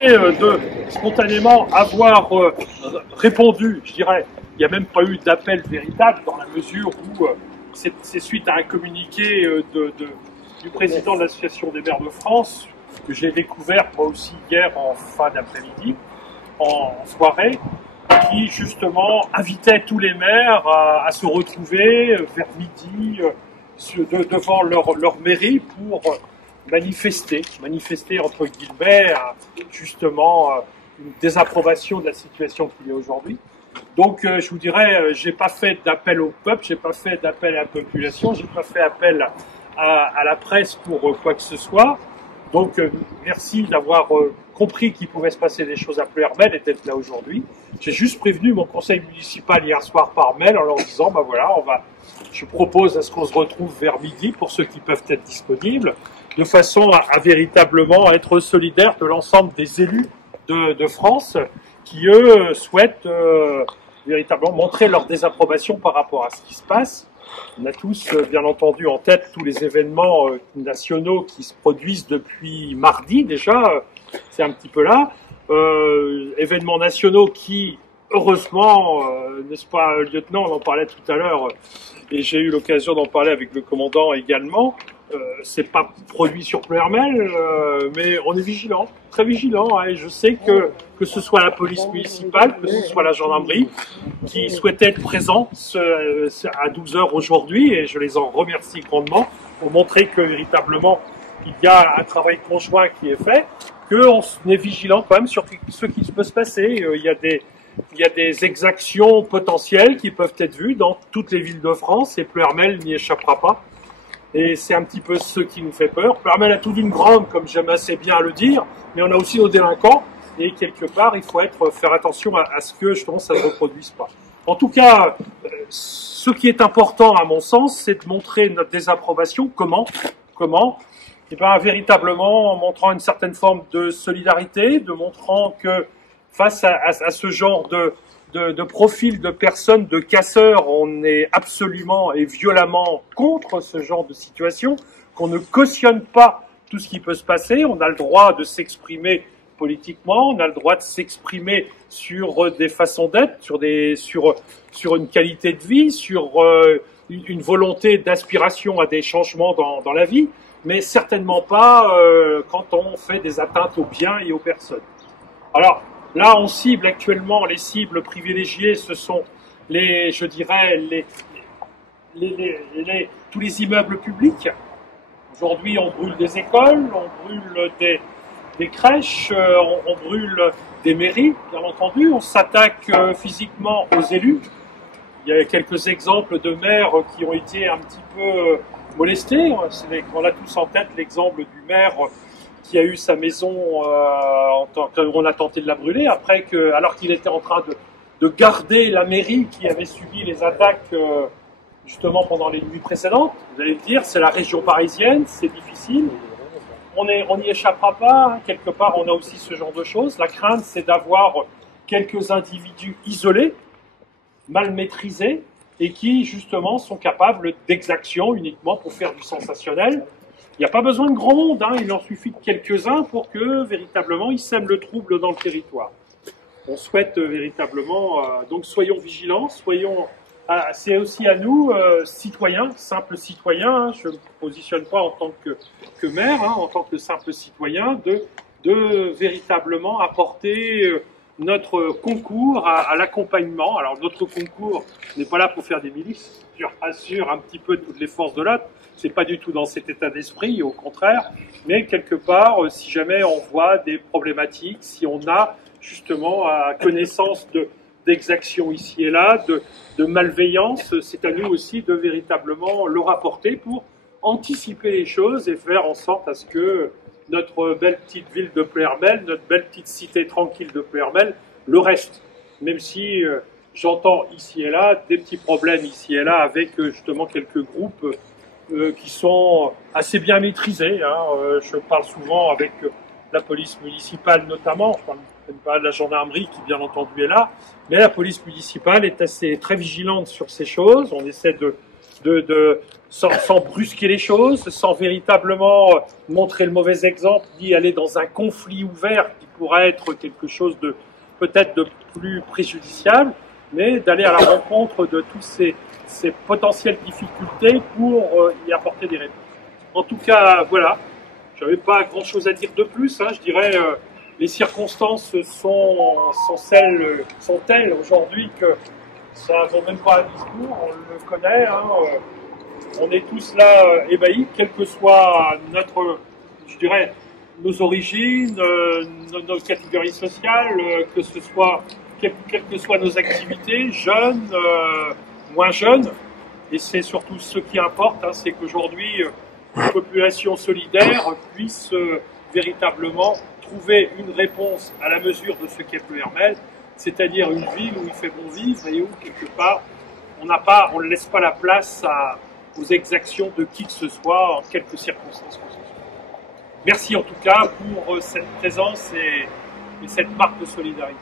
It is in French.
De spontanément avoir répondu, je dirais, il n'y a même pas eu d'appel véritable dans la mesure où c'est suite à un communiqué du président de l'Association des maires de France que j'ai découvert moi aussi hier en fin d'après-midi, en soirée, qui justement invitait tous les maires à se retrouver vers midi devant leur mairie pour manifester entre guillemets justement une désapprobation de la situation qu'il y a aujourd'hui. Donc je vous dirais, j'ai pas fait d'appel au peuple, j'ai pas fait d'appel à la population, j'ai pas fait appel à la presse pour quoi que ce soit. Donc merci d'avoir compris qu'il pouvait se passer des choses à Pleuhermel et d'être là aujourd'hui. J'ai juste prévenu mon conseil municipal hier soir par mail en leur disant, bah voilà, je propose à ce qu'on se retrouve vers midi pour ceux qui peuvent être disponibles, de façon à véritablement être solidaire de l'ensemble des élus de France qui, eux, souhaitent véritablement montrer leur désapprobation par rapport à ce qui se passe. On a tous, bien entendu, en tête tous les événements nationaux qui se produisent depuis mardi déjà, c'est un petit peu là. Événements nationaux qui, heureusement, n'est-ce pas, lieutenant, on en parlait tout à l'heure, et j'ai eu l'occasion d'en parler avec le commandant également, c'est pas produit sur Pleuhermel, mais on est vigilant, très vigilant, hein, et je sais que ce soit la police municipale, que ce soit la gendarmerie, qui souhaitait être présent à 12 h aujourd'hui, et je les en remercie grandement, pour montrer que véritablement il y a un travail conjoint qui est fait, qu'on est vigilant quand même sur ce qui peut se passer. Il y a des exactions potentielles qui peuvent être vues dans toutes les villes de France, et Pleuhermel n'y échappera pas. Et c'est un petit peu ce qui nous fait peur. Pleuhermel a tout d'une grande, comme j'aime assez bien le dire, mais on a aussi nos délinquants, et quelque part, il faut faire attention à ce que justement ça ne se reproduise pas. En tout cas, ce qui est important à mon sens, c'est de montrer notre désapprobation. Comment Eh bien, véritablement en montrant une certaine forme de solidarité, de montrant que face à ce genre de profil de personnes, de casseurs, on est absolument et violemment contre ce genre de situation, qu'on ne cautionne pas tout ce qui peut se passer. On a le droit de s'exprimer politiquement, on a le droit de s'exprimer sur des façons d'être, sur une qualité de vie, sur une volonté d'aspiration à des changements dans la vie, mais certainement pas quand on fait des atteintes aux biens et aux personnes. Alors, là, on cible actuellement, les cibles privilégiées, ce sont je dirais, tous les immeubles publics. Aujourd'hui, on brûle des écoles, on brûle des crèches, on brûle des mairies, bien entendu. On s'attaque physiquement aux élus. Il y a quelques exemples de maires qui ont été un petit peu molestés. On a tous en tête l'exemple du maire qui a eu sa maison, on a tenté de la brûler, alors qu'il était en train de garder la mairie qui avait subi les attaques justement pendant les nuits précédentes. Vous allez me dire, c'est la région parisienne, c'est difficile. On n'y échappera pas, hein. Quelque part, on a aussi ce genre de choses. La crainte, c'est d'avoir quelques individus isolés, mal maîtrisés, et qui, justement, sont capables d'exactions uniquement pour faire du sensationnel. Il n'y a pas besoin de grand monde, hein. Il en suffit de quelques-uns pour que, véritablement, ils sèment le trouble dans le territoire. On souhaite véritablement, donc soyons vigilants, c'est aussi à nous, citoyens, simples citoyens, hein, je ne me positionne pas en tant que maire, hein, en tant que simple citoyen, de véritablement apporter notre concours à l'accompagnement. Alors notre concours n'est pas là pour faire des milices, je rassure un petit peu toutes les forces de l'ordre, c'est pas du tout dans cet état d'esprit, au contraire, mais quelque part, si jamais on voit des problématiques, si on a justement connaissance d'exactions ici et là, de malveillance, c'est à nous aussi de véritablement le rapporter pour anticiper les choses et faire en sorte à ce que notre belle petite ville de Pleuhermel, notre belle petite cité tranquille de Pleuhermel, le reste. Même si j'entends ici et là des petits problèmes ici et là avec justement quelques groupes qui sont assez bien maîtrisés. Hein. Je parle souvent avec la police municipale notamment, enfin, pas la gendarmerie qui bien entendu est là, mais la police municipale est très vigilante sur ces choses. On essaie sans brusquer les choses, sans véritablement montrer le mauvais exemple, ni aller dans un conflit ouvert qui pourrait être quelque chose de peut-être de plus préjudiciable, mais d'aller à la rencontre de toutes ces potentielles difficultés pour y apporter des réponses. En tout cas, voilà, je n'avais pas grand-chose à dire de plus, hein, je dirais les circonstances sont telles aujourd'hui que ça ne vaut même pas un discours, on le connaît, hein, on est tous là ébahis, quelle que soit je dirais, nos origines, nos catégories sociales, quelles que soient nos activités, jeunes, moins jeunes, et c'est surtout ce qui importe, hein, c'est qu'aujourd'hui, une population solidaire puisse véritablement trouver une réponse à la mesure de ce qu'est Ploërmel, c'est-à-dire une ville où il fait bon vivre et où, quelque part, on ne laisse pas la place aux exactions de qui que ce soit, en quelques circonstances que ce soit. Merci en tout cas pour cette présence et cette marque de solidarité.